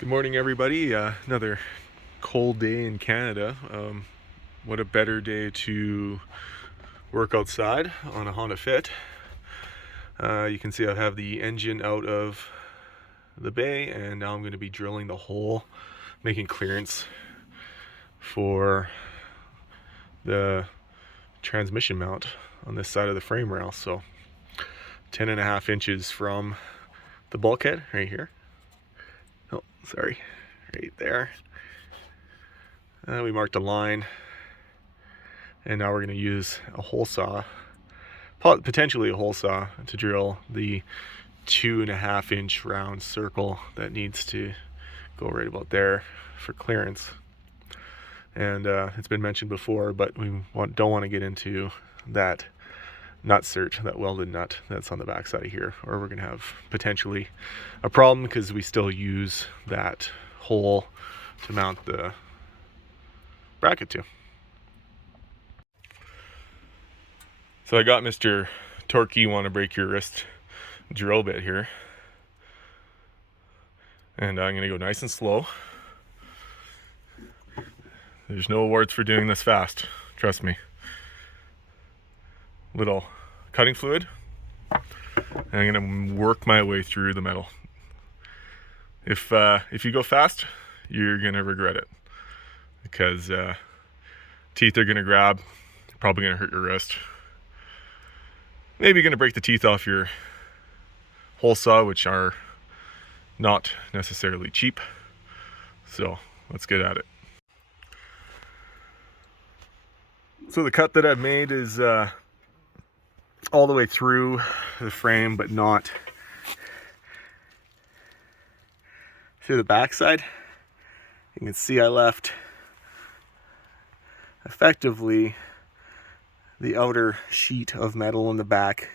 Good morning, everybody. Another cold day in Canada. What a better day to work outside on a Honda Fit. You can see I have the engine out of the bay, and now I'm going to be drilling the hole, making clearance for the transmission mount on this side of the frame rail. So 10.5 inches from the bulkhead right here. Oh, sorry, right there. We marked a line, and now we're going to use a hole saw, potentially a hole saw, to drill the 2.5 inch round circle that needs to go right about there for clearance. And it's been mentioned before, but we don't want to get into that nut search, that welded nut that's on the back side of here, or we're going to have potentially a problem because we still use that hole to mount the bracket to. So I got Mr. Torquey want to break your wrist drill bit here, and I'm going to go nice and slow. There's no awards for doing this fast, trust me. Little cutting fluid, and I'm going to work my way through the metal. If you go fast, you're going to regret it, because teeth are going to grab, probably going to hurt your wrist. Maybe you're going to break the teeth off your hole saw, which are not necessarily cheap. So let's get at it. So the cut that I've made is all the way through the frame, but not through the backside. You can see I left effectively the outer sheet of metal in the back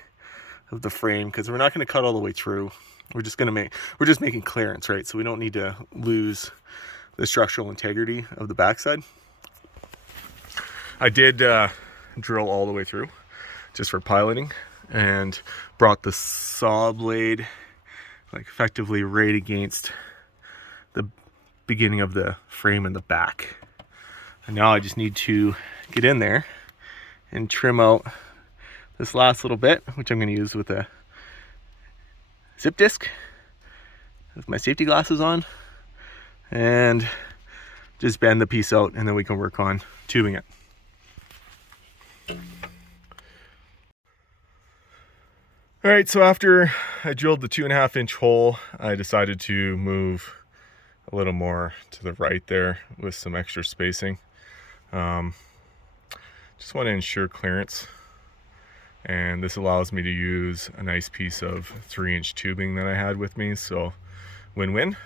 of the frame, because we're not going to cut all the way through. We're just making clearance, right? So we don't need to lose the structural integrity of the backside. I did drill all the way through just for piloting, and brought the saw blade like effectively right against the beginning of the frame in the back. And now I just need to get in there and trim out this last little bit, which I'm going to use with a zip disc with my safety glasses on, and just bend the piece out, and then we can work on tubing it. All right, so after I drilled the 2.5 inch hole, I decided to move a little more to the right there with some extra spacing. Just want to ensure clearance, and this allows me to use a nice piece of 3-inch tubing that I had with me, so win-win.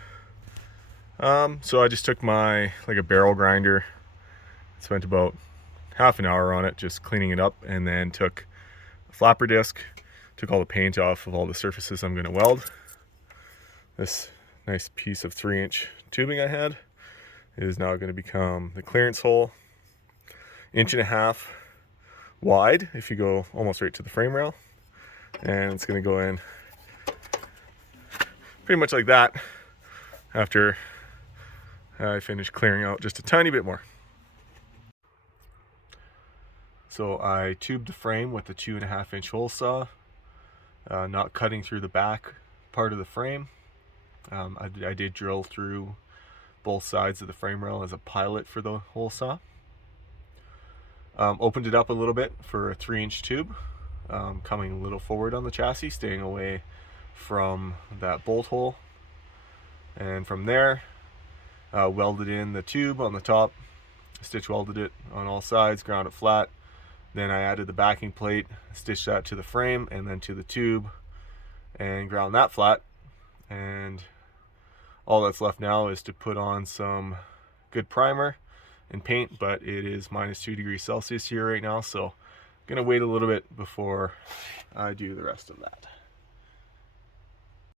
So I just took a barrel grinder, spent about half an hour on it just cleaning it up, and then took a flapper disc, took all the paint off of all the surfaces I'm going to weld. This nice piece of 3-inch tubing I had is now going to become the clearance hole, 1.5 inch wide if you go almost right to the frame rail, and it's going to go in pretty much like that after I finish clearing out just a tiny bit more. So I tubed the frame with the 2.5 inch hole saw, not cutting through the back part of the frame. I did drill through both sides of the frame rail as a pilot for the hole saw. Opened it up a little bit for a 3-inch tube, coming a little forward on the chassis, staying away from that bolt hole. And from there, welded in the tube on the top, stitch welded it on all sides, ground it flat. Then I added the backing plate, stitched that to the frame and then to the tube, and ground that flat. And all that's left now is to put on some good primer and paint, but it is -2 degrees Celsius here right now, so I'm gonna wait a little bit before I do the rest of that.